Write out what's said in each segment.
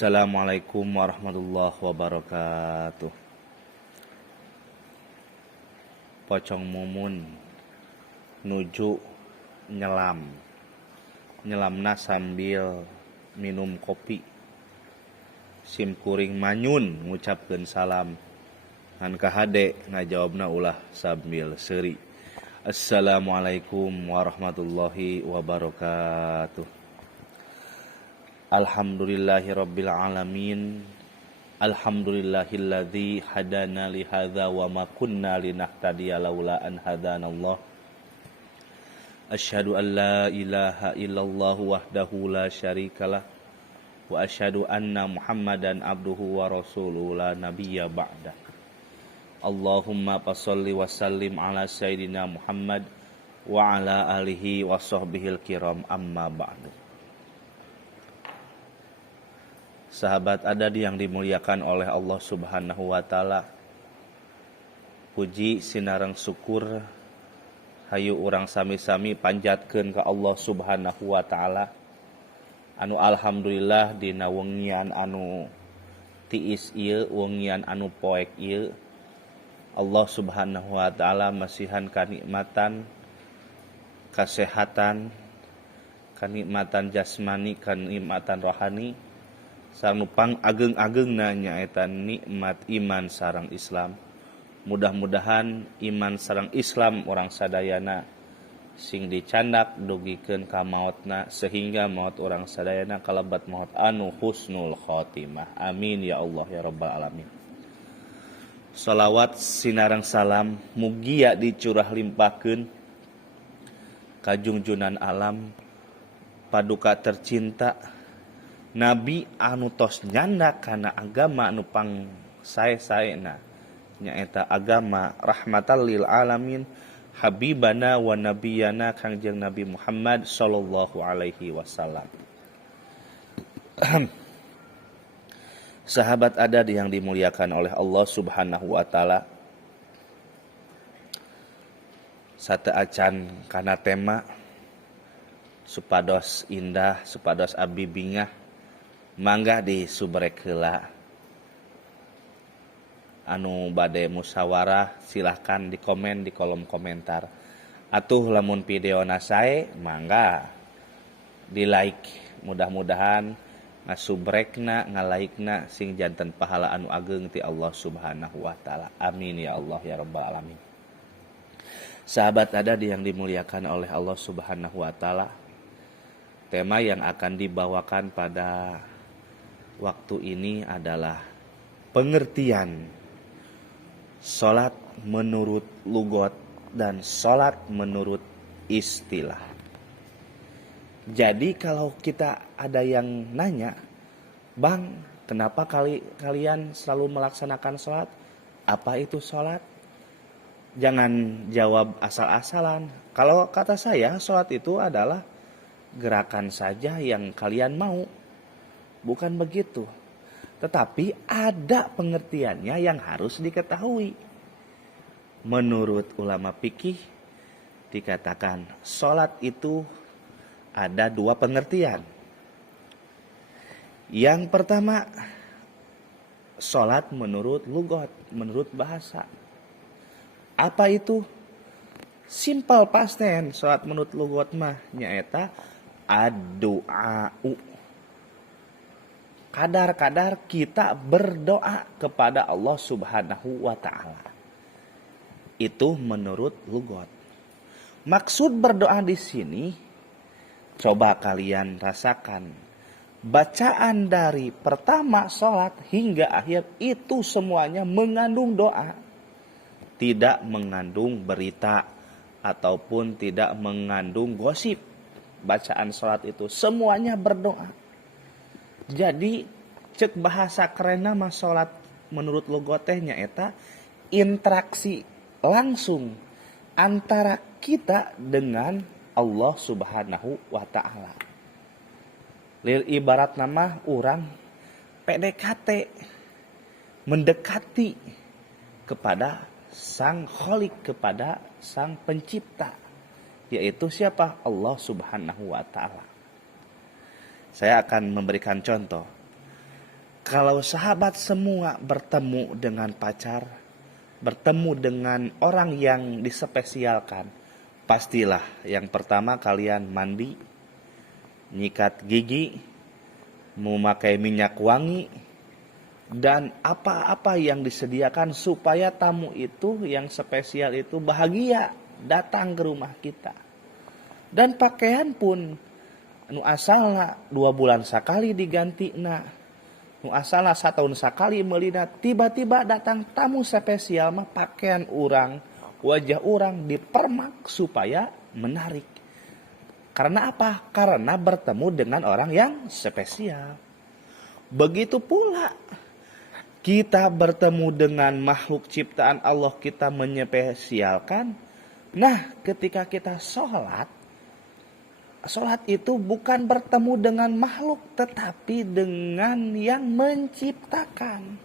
Assalamualaikum warahmatullahi wabarakatuh. Pocong mumun nuju nyelamna sambil minum kopi. Simkuring manyun ngucapkeun salam. Han kahade ngajawabna ulah sambil seuri. Assalamualaikum warahmatullahi wabarakatuh. Alhamdulillahirabbil alamin. Alhamdulillahilladzi hadana li hadza wa ma kunna linahtadiya laula an hadanallah. Asyhadu an la ilaha illallah wahdahu la syarikalah wa asyhadu anna Muhammadan abduhu wa rasuluhu la nabiyya ba'da. Allahumma pasholli wa sallim ala sayyidina Muhammad wa ala alihi wa sahbihil kiram amma ba'du. Sahabat adat yang dimuliakan oleh Allah Subhanahu wa taala. Puji sinareng syukur hayu urang sami-sami panjatkeun ka Allah Subhanahu wa taala. Anu alhamdulillah dina wengian anu tiis ieu, wengian anu poek ieu, Allah Subhanahu wa taala masihan kanikmatan, kesehatan, kanikmatan jasmani, kanikmatan rohani. Sareng nupang ageng-agengna nyaeta nikmat iman sareng Islam. Mudah-mudahan iman sareng Islam orang sadayana sing dicandak dugikeun ka maotna sehingga maot orang sadayana kalebat maot anu husnul khotimah. Amin ya Allah ya rabbal alamin. Shalawat sinareng salam mugia dicurah limpahkeun ka junjunan alam paduka tercinta Nabi anu tos nyanda kana agama anu pang sae-saena nyaeta agama rahmatan lil alamin, habibana wa nabiyana Kangjeng Nabi Muhammad sallallahu alaihi wasallam. Sahabat adat yang dimuliakan oleh Allah Subhanahu wa taala, sate acan kana tema supados indah, supados abdi bingah, mangga disubrek heula. Anu bade musyawarah silahkan di komen di kolom komentar. Atuh lamun videona sae mangga di like. Mudah-mudahan ngasubrekna ngalaikna sing janten pahala anu ageng ti Allah Subhanahu wa taala. Amin ya Allah ya rabbal alamin. Sahabat adat yang dimuliakan oleh Allah Subhanahu wa taala, tema yang akan dibawakan pada waktu ini adalah pengertian sholat menurut lugot dan sholat menurut istilah. Jadi kalau kita ada yang nanya, Bang, kenapa kalian selalu melaksanakan sholat? Apa itu sholat? Jangan jawab asal-asalan. Kalau kata saya, sholat itu adalah gerakan saja yang kalian mau. Bukan begitu. Tetapi ada pengertiannya yang harus diketahui. Menurut ulama fikih dikatakan sholat itu ada dua pengertian. Yang pertama, sholat menurut lugot, menurut bahasa. Apa itu? Simple past tense. Sholat menurut lugot mah nyaeta ad-du'a'u. Kadar-kadar kita berdoa kepada Allah Subhanahu wa ta'ala. Itu menurut lugot. Maksud berdoa di sini, coba kalian rasakan. Bacaan dari pertama sholat hingga akhir itu semuanya mengandung doa. Tidak mengandung berita ataupun tidak mengandung gosip. Bacaan sholat itu semuanya berdoa. Jadi cek bahasa keren nama sholat menurut logotehnya eta interaksi langsung antara kita dengan Allah Subhanahu wa ta'ala. Lil ibarat nama orang PDKT mendekati kepada sang kholik, kepada sang pencipta, yaitu siapa? Allah Subhanahu wa ta'ala. Saya akan memberikan contoh. Kalau sahabat semua bertemu dengan pacar, bertemu dengan orang yang dispesialkan, pastilah yang pertama kalian mandi, nyikat gigi, memakai minyak wangi, dan apa-apa yang disediakan supaya tamu itu yang spesial itu bahagia datang ke rumah kita. Dan pakaian pun nu asalna 2 bulan sekali diganti nu asalna 1 tahun sekali melina, tiba-tiba datang tamu spesial mah pakaian orang, wajah orang dipermak supaya menarik. Karena apa? Karena bertemu dengan orang yang spesial. Begitu pula kita bertemu dengan makhluk ciptaan Allah, kita menyepesialkan. Nah, ketika kita sholat itu bukan bertemu dengan makhluk, tetapi dengan yang menciptakan,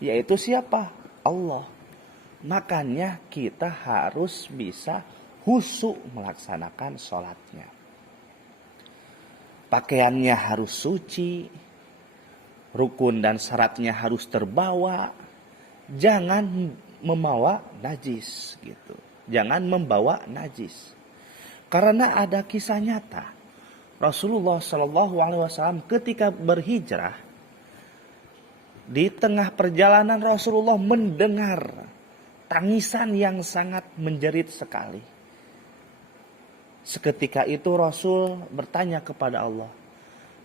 yaitu siapa? Allah. Makanya kita harus bisa khusyuk melaksanakan sholatnya. Pakaiannya harus suci, rukun dan syaratnya harus terbawa, jangan membawa najis gitu. Jangan membawa najis. Karena ada kisah nyata. Rasulullah Shallallahu Alaihi Wasallam ketika berhijrah, di tengah perjalanan Rasulullah mendengar tangisan yang sangat menjerit sekali. Seketika itu Rasul bertanya kepada Allah,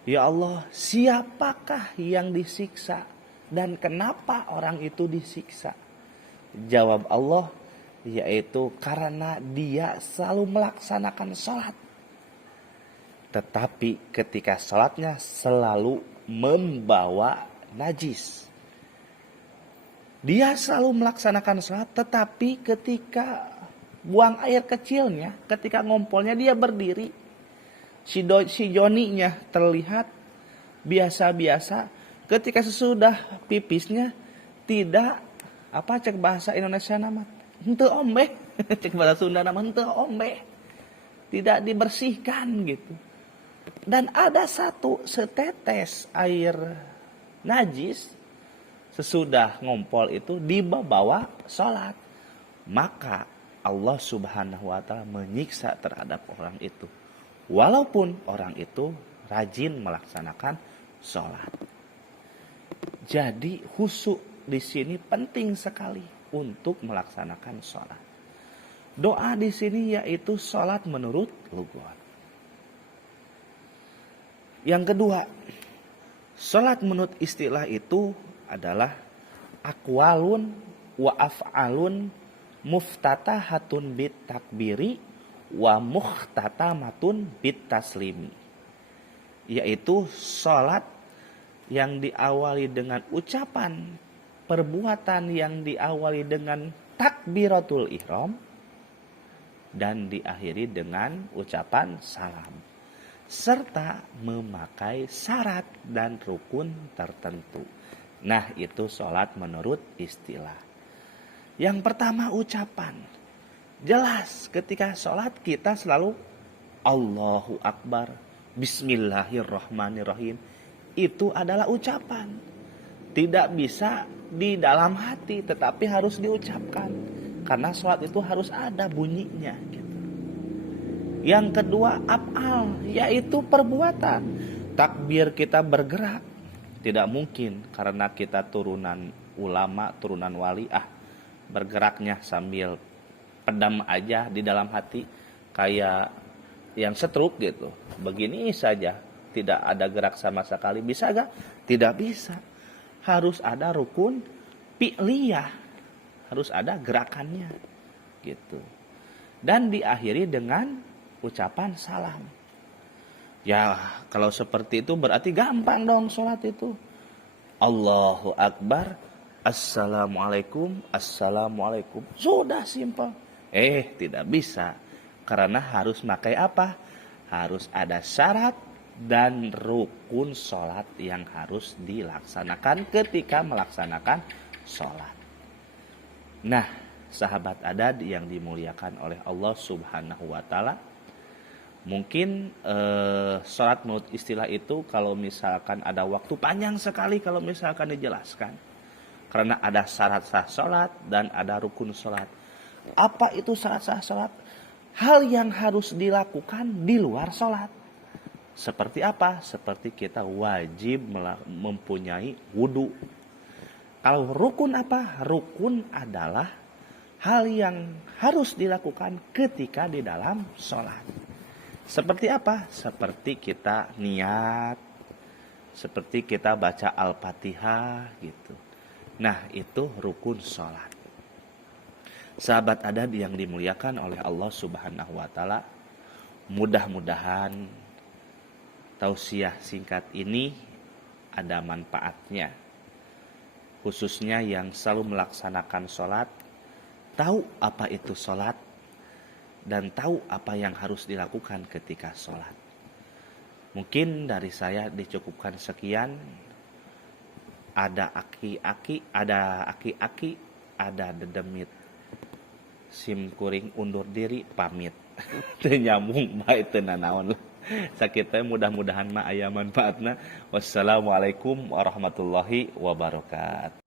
"Ya Allah, siapakah yang disiksa dan kenapa orang itu disiksa?" Jawab Allah, yaitu karena dia selalu melaksanakan sholat. Tetapi ketika sholatnya selalu membawa najis. Dia selalu melaksanakan sholat, tetapi ketika buang air kecilnya, ketika ngompolnya dia berdiri. Si Joninya terlihat biasa-biasa. Ketika sesudah pipisnya tidak, apa cek bahasa Indonesia nama? Henteu ombe, cek bahasa Sunda nama henteu ombe. Tidak dibersihkan gitu. Dan ada satu setetes air najis sesudah ngompol itu dibawa sholat. Maka Allah Subhanahu wa Ta'ala menyiksa terhadap orang itu. Walaupun orang itu rajin melaksanakan sholat. Jadi khusyuk di sini penting sekali untuk melaksanakan sholat. Doa di sini yaitu sholat menurut lugat. Yang kedua, sholat menurut istilah itu adalah aqwalun wa af'alun muftatahatun bit takbiri wa muhtatamatun bit taslimi. Yaitu sholat yang diawali dengan ucapan, perbuatan yang diawali dengan takbiratul ihram dan diakhiri dengan ucapan salam, serta memakai syarat dan rukun tertentu. Nah, itu sholat menurut istilah. Yang pertama ucapan. Jelas ketika sholat kita selalu Allahu Akbar, Bismillahirrahmanirrahim. Itu adalah ucapan. Tidak bisa di dalam hati, tetapi harus diucapkan. Karena sholat itu harus ada bunyinya gitu. Yang kedua af'al, yaitu perbuatan. Takbir kita bergerak. Tidak mungkin karena kita turunan ulama, turunan wali, bergeraknya sambil pedam aja di dalam hati kayak yang setruk gitu. Begini saja, tidak ada gerak sama sekali. Bisa gak? Tidak bisa. Harus ada rukun fi'liyah, harus ada gerakannya gitu. Dan diakhiri dengan ucapan salam. Ya, kalau seperti itu berarti gampang dong sholat itu. Allahu Akbar, Assalamualaikum, Assalamualaikum. Sudah simpel. Tidak bisa. Karena harus pakai apa? Harus ada syarat dan rukun sholat yang harus dilaksanakan ketika melaksanakan sholat. Nah, sahabat adat yang dimuliakan oleh Allah Subhanahu wa Ta'ala, Mungkin sholat menurut istilah itu kalau misalkan ada waktu panjang sekali kalau misalkan dijelaskan. Karena ada syarat sah sholat dan ada rukun sholat. Apa itu syarat sah sholat? Hal yang harus dilakukan di luar sholat. Seperti apa? Seperti kita wajib mempunyai wudhu. Kalau rukun apa? Rukun adalah hal yang harus dilakukan ketika di dalam sholat. Seperti apa? Seperti kita niat, seperti kita baca Al-Fatihah gitu. Nah, itu rukun sholat. Sahabat adab yang dimuliakan oleh Allah Subhanahu wa taala, mudah-mudahan tausiah singkat ini ada manfaatnya. Khususnya yang selalu melaksanakan sholat, tahu apa itu sholat, dan tahu apa yang harus dilakukan ketika sholat. Mungkin dari saya dicukupkan sekian. Ada aki-aki, ada dedemit. Sim kuring undur diri pamit. Teu nyambung bae teu nanaon. Sakitnya mudah-mudahan mah aya manfaatna. Wassalamualaikum warahmatullahi wabarakatuh.